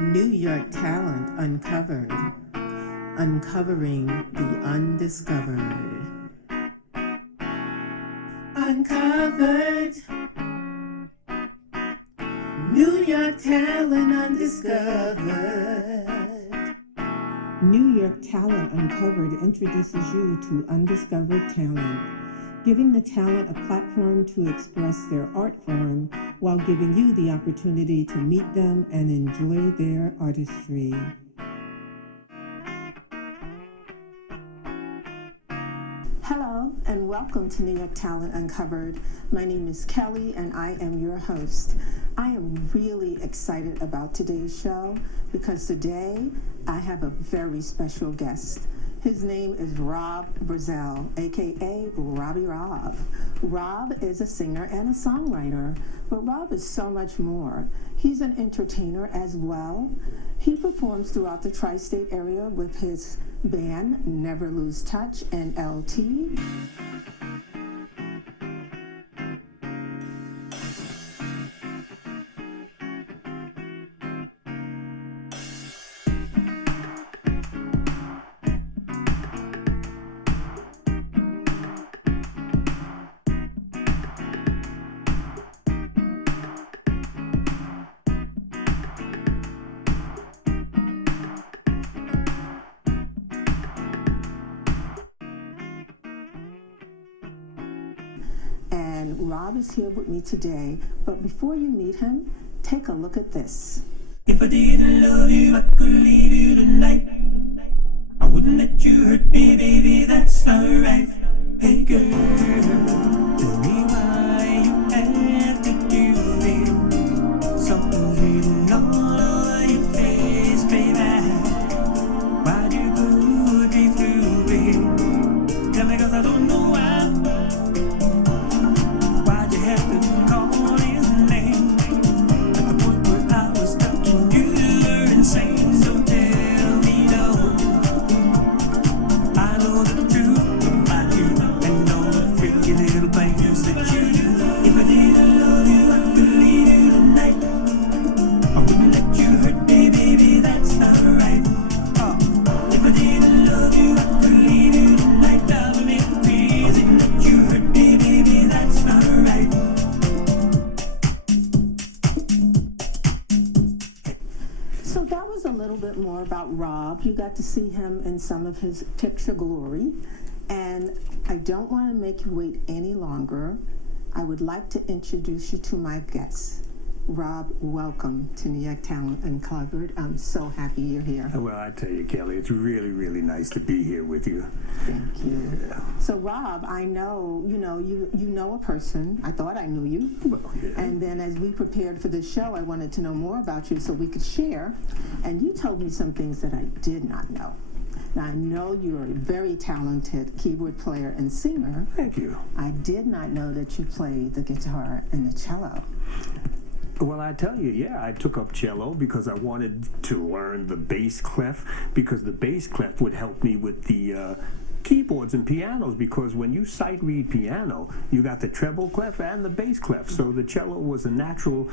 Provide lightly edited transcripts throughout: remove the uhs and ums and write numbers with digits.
New York talent uncovered, uncovering the undiscovered. Uncovered. New York talent undiscovered. New York Talent Uncovered introduces you to undiscovered talent, giving the talent a platform to express their art form while giving you the opportunity to meet them and enjoy their artistry. Hello and welcome to New York Talent Uncovered. My name is Kelly and I am your host. I am really excited about today's show because today I have a very special guest. His name is Rob Brizzell, aka Robbie Rob. Rob is a singer and a songwriter, but Rob is so much more. He's an entertainer as well. He performs throughout the tri-state area with his band Never Lose Touch and LT. And Rob is here with me today, but before you meet him, take a look at this. If I didn't love you, I could leave you tonight. I wouldn't let you hurt me, baby, that's alright. Hey girl, tell me why you have to do it. Something's written all over your face, baby. Why'd you put me through it? Tell me 'cause I don't know why. So that was a little bit more about Rob. You got to see him in some of his picture glory. And I don't want to make you wait any longer. I would like to introduce you to my guest. Rob, welcome to New York Talent Uncovered. I'm so happy you're here. Well, I tell you, Kelly, it's really, really nice to be here with you. Thank you. Yeah. So, Rob, I know, you know a person. I thought I knew you. Well, yeah. And then as we prepared for this show, I wanted to know more about you so we could share. And you told me some things that I did not know. Now, I know you're a very talented keyboard player and singer. Thank you. I did not know that you played the guitar and the cello. Well, I tell you, yeah, I took up cello because I wanted to learn the bass clef, because the bass clef would help me with the keyboards and pianos, because when you sight read piano, you got the treble clef and the bass clef. So the cello was a natural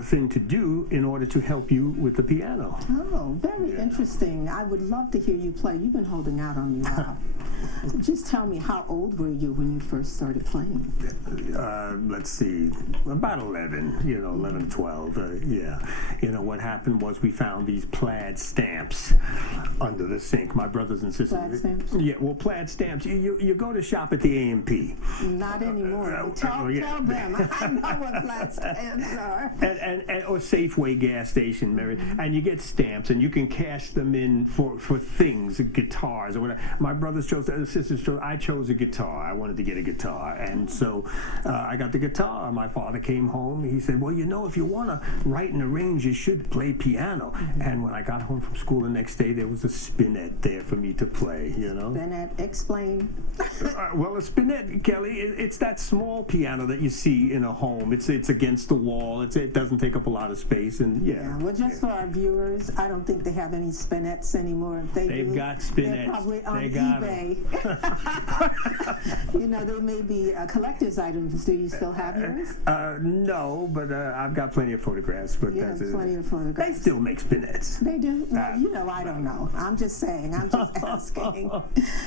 thing to do in order to help you with the piano. Oh, very interesting. I would love to hear you play. You've been holding out on me, Rob. Just tell me, how old were you when you first started playing? Let's see, about 11, 11, 12, yeah. What happened was we found these plaid stamps under the sink, my brothers and sisters. Plaid stamps? Yeah, well, plaid stamps, you go to shop at the A&P. Not anymore. Tell them. I know what plaid stamps are. Or Safeway gas station, Mary, and you get stamps, and you can cash them in for things, guitars or whatever. My brothers chose, sisters chose, I chose a guitar. I wanted to get a guitar, and so I got the guitar. My father came home. He said, well, if you want to write and arrange, you should play piano. And when I got home from school the next day, there was a spinet there for me to play, Spinet. spinet? Explain. Well, a spinet, Kelly, it's that small piano that you see in a home. It's against the wall. It doesn't take up a lot of space, and Yeah, well, just for our viewers, I don't think they have any spinets anymore. If they've got spinets. They're probably on They got eBay. You know, they may be collector's items. Do you still have yours? No, but I've got plenty of photographs. But You have that's plenty of photographs. They still make spinets. They do? Well, you know, I don't know. I'm just saying. I'm just asking.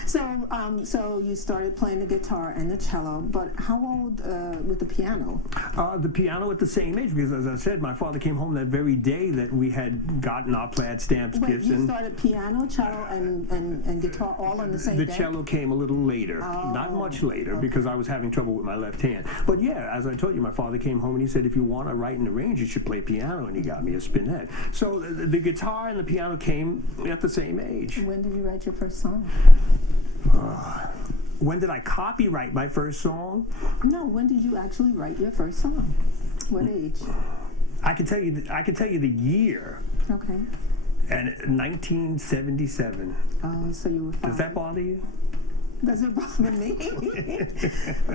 So you started playing the guitar and the cello, but how old with the piano? The piano at the same age, because as I said, my father came home that very day that we had gotten our plaid stamps Wait, gifts. you started piano, cello, and guitar all on the same The day? cello came a little later, not much later, because I was having trouble with my left hand. But yeah, as I told you, my father came home and he said, if you want to write and arrange, you should play piano, and he got me a spinet. So the guitar and the piano came at the same age. When did you write your first song? When did I copyright my first song? No, when did you actually write your first song? What age? I can tell you the year. Okay. And 1977. Oh, so you were 5. Does that bother you? Does it bother me?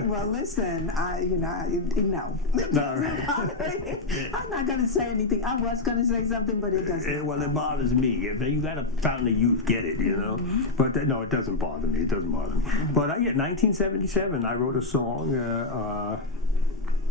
Well, listen, no. It doesn't bother me. I'm not going to say anything. I was going to say something, but it doesn't. Well, it bothers me. If you got a fountain of youth, get it, you know. But no, it doesn't bother me. It doesn't bother me. But yeah, 1977, I wrote a song.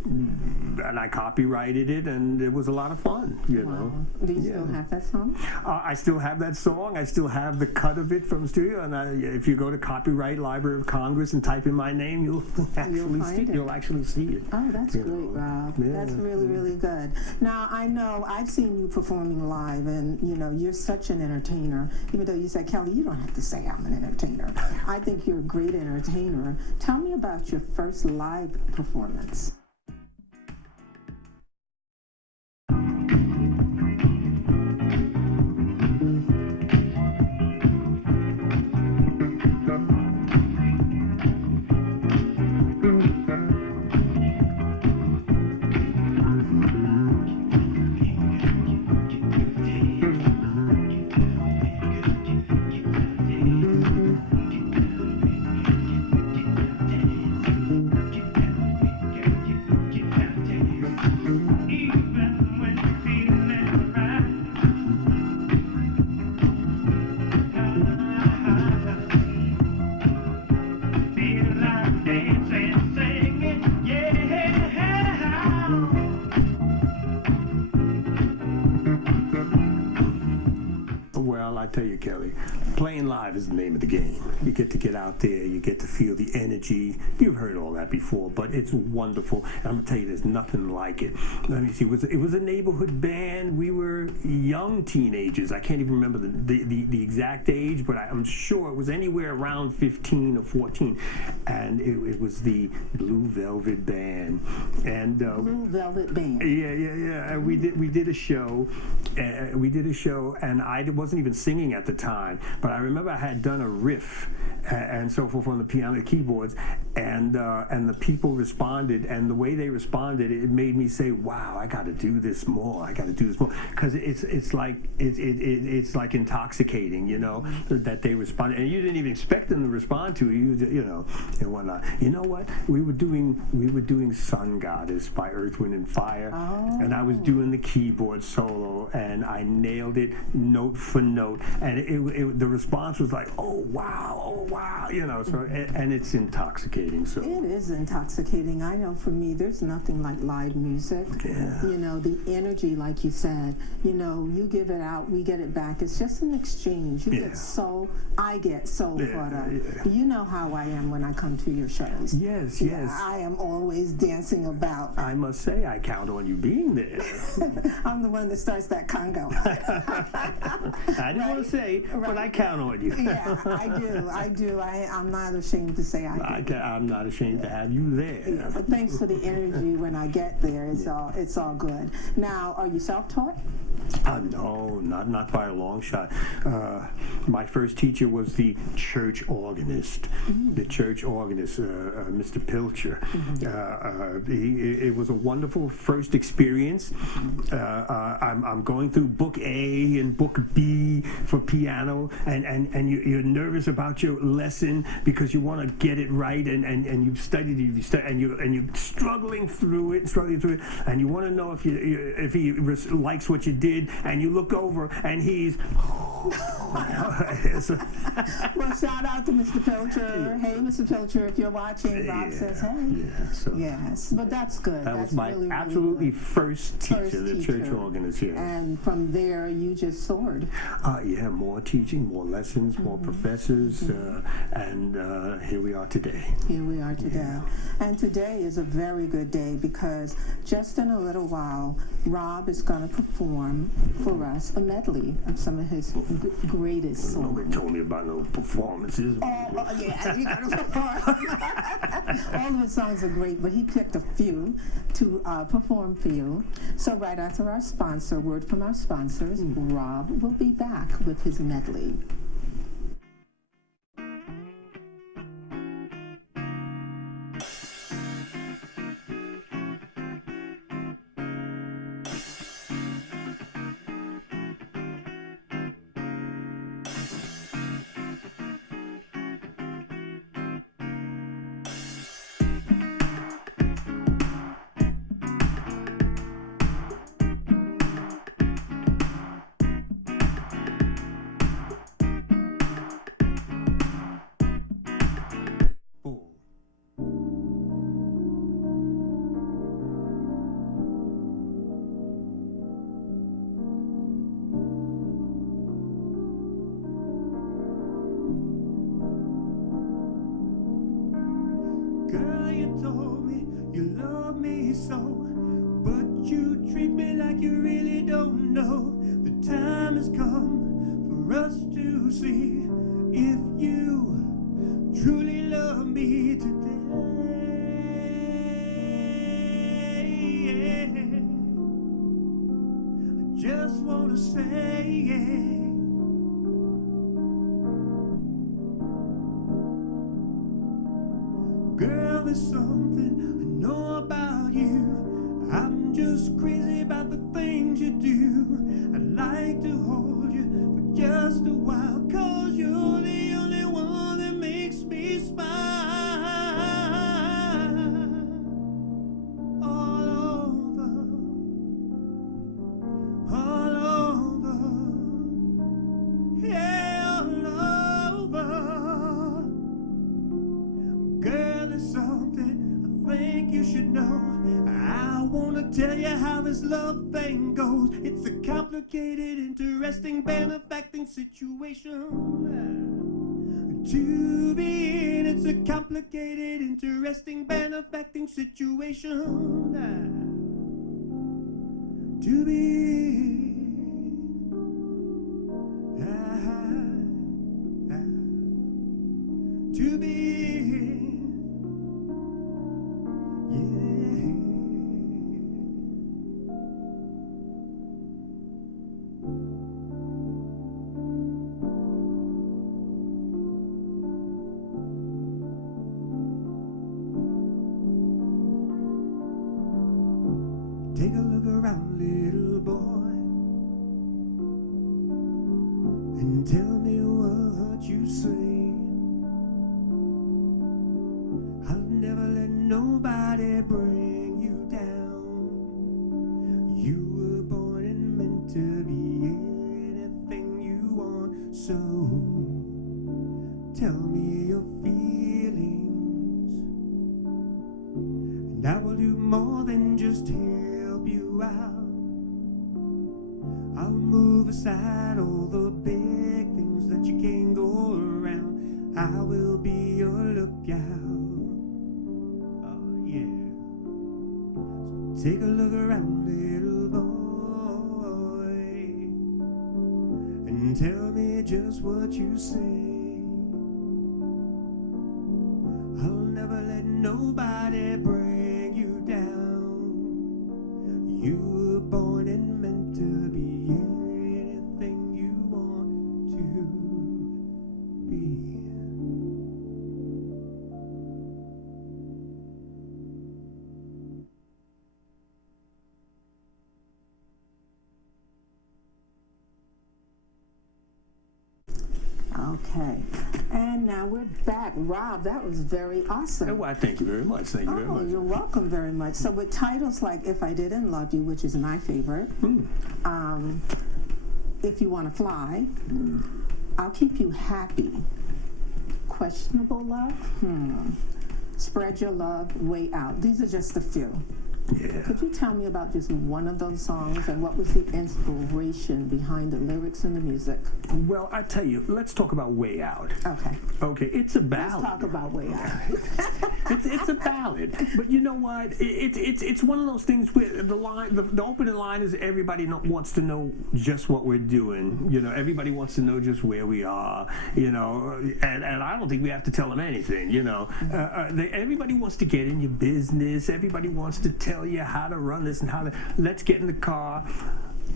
And I copyrighted it, and it was a lot of fun, you know. Do you still have that song? I still have that song. I still have the cut of it from studio. And if you go to Copyright Library of Congress and type in my name, you'll actually see it. Oh, that's great, Rob. Yeah. That's really, really good. Now, I know I've seen you performing live, and you're such an entertainer. Even though you said, Kelly, you don't have to say I'm an entertainer. I think you're a great entertainer. Tell me about your first live performance. Well, I tell you, Kelly, playing live is the name of the game. You get to get out there, you get to feel the energy. You've heard all that before, but it's wonderful. And I'm gonna tell you, there's nothing like it. Let me see. It was a neighborhood band. We were young teenagers. I can't even remember the exact age, but I'm sure it was anywhere around 15 or 14. And it was the Blue Velvet Band. And Blue Velvet Band. Yeah. And we did a show. And I wasn't even singing at the time, but I remember I had done a riff and so forth on the piano, the keyboards, and the people responded, and the way they responded, it made me say, "Wow, I got to do this more. I got to do this more," because it's like intoxicating, that they responded, and you didn't even expect them to respond to it, and whatnot. You know what? We were doing "Sun Goddess" by Earth, Wind and Fire, and I was doing the keyboard solo, and I nailed it note for note, and the response was like, "Oh wow," So and it's intoxicating. So it is intoxicating. I know for me, there's nothing like live music. Yeah. The energy, like you said. You give it out, we get it back. It's just an exchange. I get so caught up. You know how I am when I come to your shows. Yes. I am always dancing about. I must say, I count on you being there. I'm the one that starts that Congo. I didn't want to say, but I count on you. Yeah, I do. I'm not ashamed to say I do. I'm not ashamed to have you there. Yeah, but thanks for the energy when I get there. It's all good. Now, are you self-taught? No, not by a long shot. My first teacher was the church organist. The church organist, Mr. Pilcher. It was a wonderful first experience. I'm going through book A and book B for piano, and you're nervous about your lesson because you want to get it right, and you've studied it, and you're struggling through it, and you want to know if he likes what you did, and you look over and he's Well, shout out to Mr. Pilcher. Hey, Mr. Pilcher, if you're watching, Bob says hey. Yes, but that's good. That That's was my really, really absolutely good. first teacher, the church organist here. And from there, you just soared. Yeah, more teaching, more lessons, more professors, and here we are today. Here we are today. And today is a very good day because just in a little while, Rob is going to perform for us a medley of some of his greatest songs. Nobody told me about no performances. Oh, yeah, you got to perform. All of his songs are great, but he picked a few to perform for you. So right after our sponsor, word from our sponsors, Rob will be back with his medley. Girl, you told me you love me so, but you treat me like you really don't know. The time has come for us to see if you truly love me today. I just wanna say, girl, there's something I know about you. I'm just crazy about the things you do. I'd like to hold you for just a while, 'cause you're the only one that makes me smile. All over, yeah, all over. Girl, there's something I think you should know. I wanna tell you how this love thing goes. It's a complicated, interesting, benefacting situation to be in. It's a complicated, interesting, benefacting situation to be in. To be in. Take a look around, little boy, and tell me what you see. I'll never let nobody bring you down. You were born and meant to be anything you want, so tell me your feelings, and I will do more than just help you out. I'll move aside all the big things that you can't go around. I will be your lookout. Oh yeah. So take a look around, little boy, and tell me just what you say. I'll never let nobody bring you down. You were born and meant to be Okay. And now we're back. Rob, that was very awesome. Well, thank you very much. Thank you very much. You're welcome very much. So with titles like If I Didn't Love You, which is my favorite, If You Want to Fly, I'll Keep You Happy, Questionable Love, Spread Your Love, Way Out. These are just a few. Yeah. Could you tell me about just one of those songs and what was the inspiration behind the lyrics and the music? Well, I tell you, let's talk about Way Out. Okay. Okay, it's a ballad. Let's talk about Way Out. It's a ballad, but you know what? It's one of those things where the opening line is everybody wants to know just what we're doing. You know, everybody wants to know just where we are. You know, and I don't think we have to tell them anything. You know, everybody wants to get in your business. Everybody wants to tell you how to run this and how to. Let's get in the car,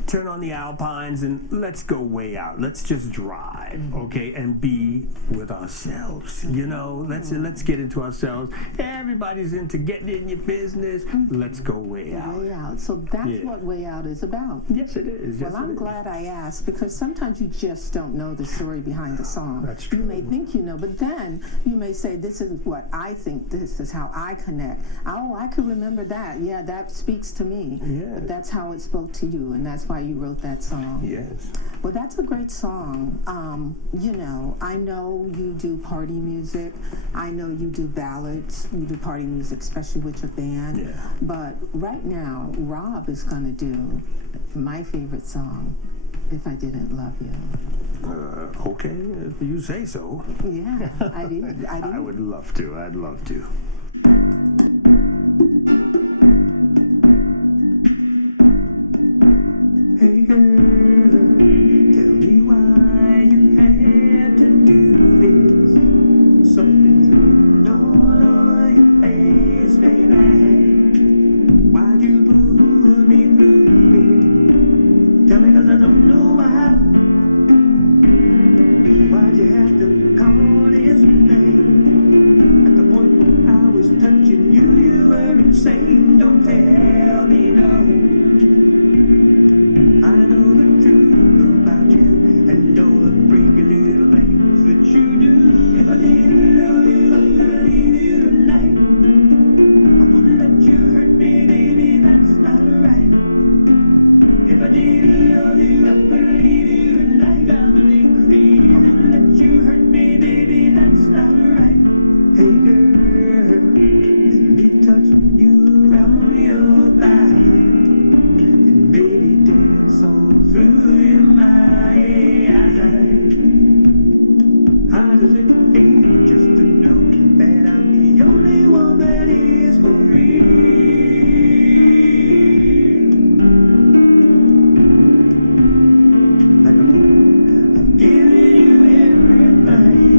turn on the Alpines, and let's go way out. Let's just drive, okay, and be with ourselves. You know, let's get into ourselves. Everybody's into getting in your business. Let's go way out. Way Out. So that's what Way Out is about. Yes, it is. Yes, Well, I'm glad I asked because sometimes you just don't know the story behind the song. That's true. You may think you know, but then you may say, this is what I think, this is how I connect. Oh, I could remember that. Yeah, that speaks to me. Yeah. But that's how it spoke to you, and that's why you wrote that song. Yes. Well, that's a great song. You know, I know you do party music. I know you do ballads. You do party music, especially with your band. Yeah. But right now, Rob is going to do my favorite song, If I Didn't Love You. Okay, if you say so. Yeah, I did. I would love to. I'd love to. Hey girl, tell me why you had to do this. Something's written all over your face, baby. Why'd you put me through this? Tell me 'cause I don't know why. Why'd you have to call his name? At the point when I was touching you, you were insane. Don't tell me no. I know the truth about you and all the freaky little things that you do. If I didn't love you, I could leave you tonight. I wouldn't let you hurt me, baby, that's not right. If I didn't love you, I could leave you tonight. I'm a big crazy. I wouldn't let you hurt me, baby, that's not right. Hey girl, let me touch you around your thigh. And baby, dance all through your mind. How does it feel just to know that I'm the only one that is for real? Like a fool, I've given you everything.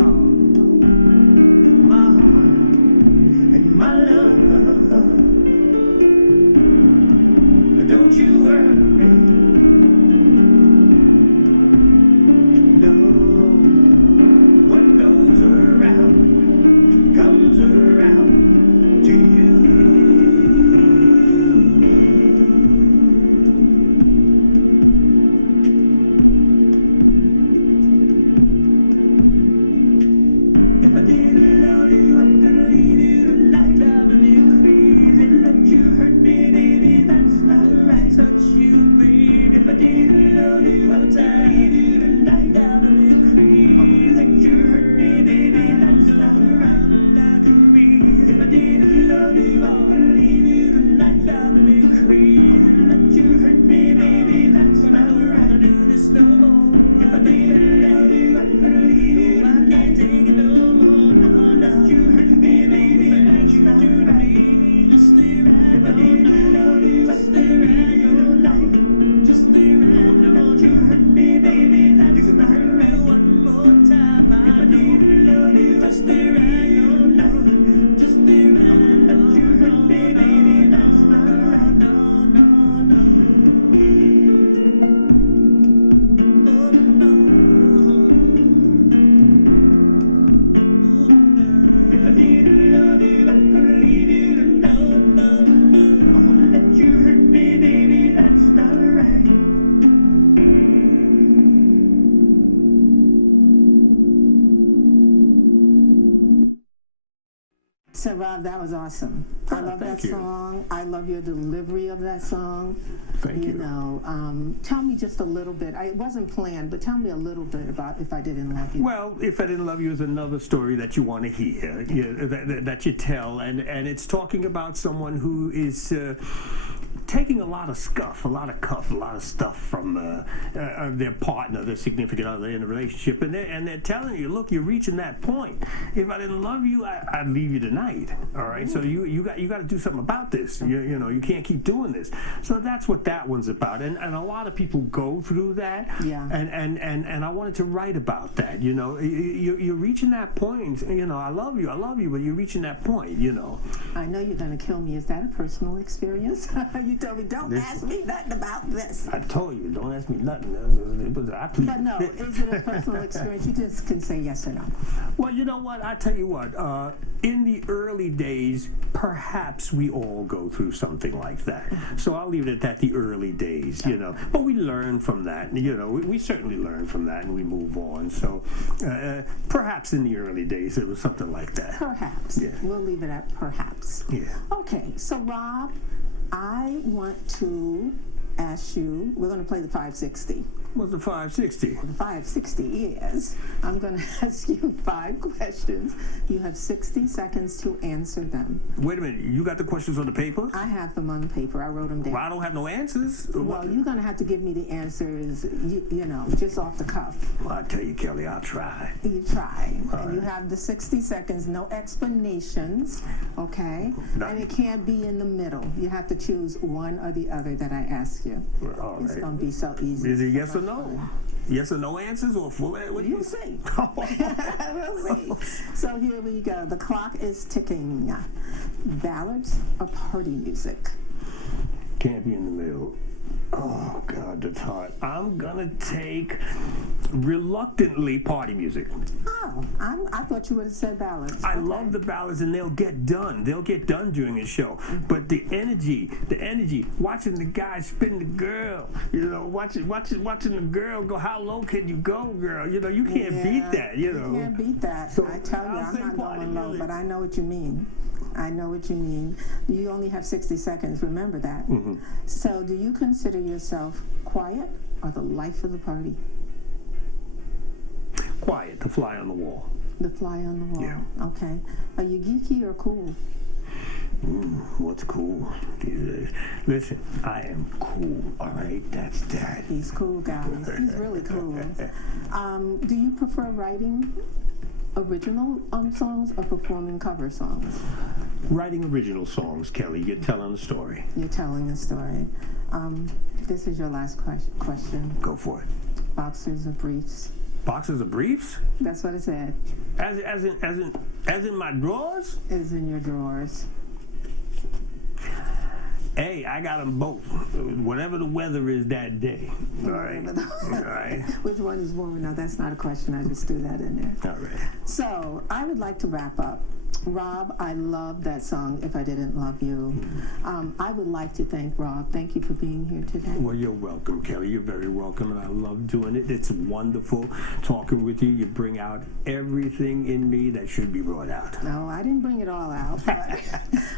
Oh, my heart and my love. Don't you worry. No, what goes around comes around to you. If I didn't love you, I could leave you tonight. Driving me crazy, let you hurt me, baby, that's not right. Touch you, baby. If I didn't love you, I would leave you tonight. Driving me crazy, let you hurt me, baby, that's not right. If I didn't love you, I could leave you tonight. Driving me crazy, let you hurt me, baby, that's not right. I do this no more. If I didn't love you, I could leave you. I can't take it no more. No, you hurt me, baby, that's not right. Just stay right. If I didn't love you, I stay right your life. Just stay right. Don't you hurt me, baby, that's not right. One more time. If I didn't love you, I stay right your life. Just stay right. Don't you hurt me, baby, that's not right. No, no, no. Oh, no. If I didn't love you, I could leave you tonight. No, no. I won't let you hurt me, baby, that's not right. So, Rob, that was awesome. I love that thank you. song. I love your delivery of that song. Thank you. You know, tell me just a little bit. It wasn't planned, but tell me a little bit about If I Didn't Love You. Well, If I Didn't Love You is another story that you want to hear, that you tell, and it's talking about someone who is taking a lot of scuff, a lot of cuff, a lot of stuff from their partner, their significant other in a relationship, and they're telling you, look, you're reaching that point. If I didn't love you, I'd leave you tonight. All right, so you got to do something about this. You know, you can't keep doing this. So that's what that one's about, and a lot of people go through that. Yeah. And I wanted to write about that. You know, you're reaching that point. You know, I love you, but you're reaching that point. You know. I know you're going to kill me. Is that a personal experience? You told me, don't ask me nothing about this. I told you, don't ask me nothing. But no, is it a personal experience? You just can say yes or no. Well, you know what? I tell you what. In the early days, perhaps we all go through something like that. So I'll leave it at that. The early days, you know. But we learn from that. You know, we certainly learn from that, and we move on. So perhaps in the early days, it was something like that. Perhaps. Yeah. We'll leave it at perhaps. Yeah. Okay, so Rob, I want to ask you, we're going to play the 560. What's the 560? The 560 is, I'm going to ask you 5 questions. You have 60 seconds to answer them. Wait a minute. You got the questions on the paper? I have them on the paper. I wrote them down. Well, I don't have no answers. Well, you're going to have to give me the answers, you know, just off the cuff. Well, I tell you, Kelly, I'll try. You try. All And you right. have the 60 seconds, no explanations, okay? No. And it can't be in the middle. You have to choose one or the other that I ask you. All It's right. going to be so easy. Is it yes or So much no? fun. Yes or no answers or full? What do You'll see. We'll see. So here we go. The clock is ticking. Ballads or party music? Can't be in the middle. Oh, God, that's hard. I'm going to take, reluctantly, party music. Oh, I thought you would have said ballads. I Okay. love the ballads, and they'll get done. They'll get done during a show. But the energy, watching the guy spin the girl, you know, watching the girl go, how low can you go, girl? You know, you can't beat that, you know. You can't beat that. So, I tell you, I'll I'm say not party going low, music. but I know what you mean. I know what you mean. You only have 60 seconds. Remember that. So do you consider yourself quiet or the life of the party? Quiet, the fly on the wall. The fly on the wall. Yeah. Okay. Are you geeky or cool? What's cool these days? Listen, I am cool, all right? That's that. He's cool, guys. He's really cool. Do you prefer writing original songs or performing cover songs? Writing original songs, Kelly. You're telling the story. You're telling a story. This is your last question. Go for it. Boxers or briefs? Boxes of briefs? That's what it said. As in my drawers? It is in your drawers. Hey, I got them both. Whatever the weather is that day. All right. All right. Which one is warmer? No, that's not a question. I just threw that in there. All right. So I would like to wrap up. Rob, I love that song, If I Didn't Love You. I would like to thank Rob. Thank you for being here today. Well, you're welcome, Kelly. You're very welcome, and I love doing it. It's wonderful talking with you. You bring out everything in me that should be brought out. No, I didn't bring it all out, but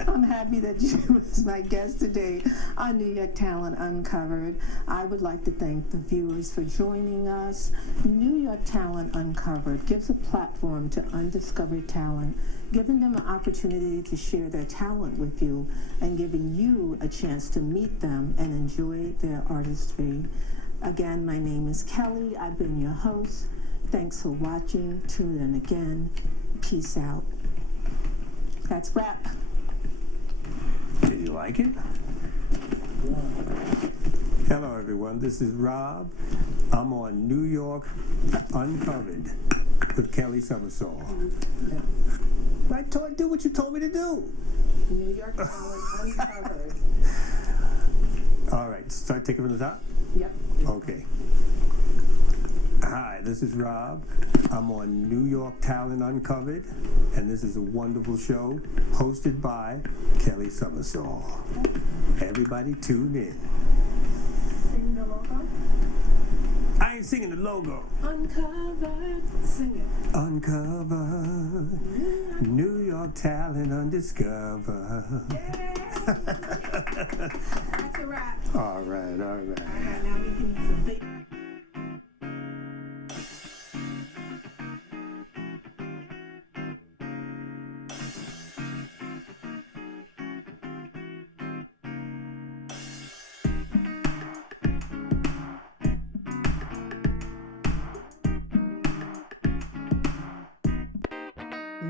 I'm happy that you was my guest today on New York Talent Uncovered. I would like to thank the viewers for joining us. New York Talent Uncovered gives a platform to undiscovered talent, giving them an opportunity to share their talent with you and giving you a chance to meet them and enjoy their artistry. Again, my name is Kelly. I've been your host. Thanks for watching. Tune in again. Peace out. That's wrap. Did you like it? Hello, everyone. This is Rob. I'm on New York Uncovered with Kelly Summersall. I do what you told me to do. New York Talent Uncovered. All right, start taking from the top? Yep. Okay. Hi, this is Rob. I'm on New York Talent Uncovered, and this is a wonderful show hosted by Kelly Summersall. Everybody tune in. Sing the logo. I ain't singing the logo. Uncovered. Sing it. Uncovered. New York talent undiscovered. That's a wrap. All right, all right. All right, now we can use a big.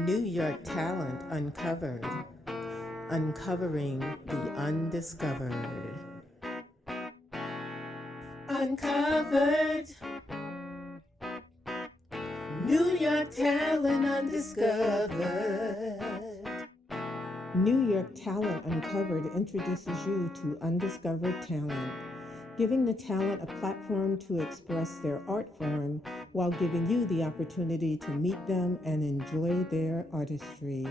New York talent uncovered, uncovering the undiscovered. Uncovered. New York talent undiscovered. New York Talent Uncovered introduces you to undiscovered talent, giving the talent a platform to express their art form while giving you the opportunity to meet them and enjoy their artistry.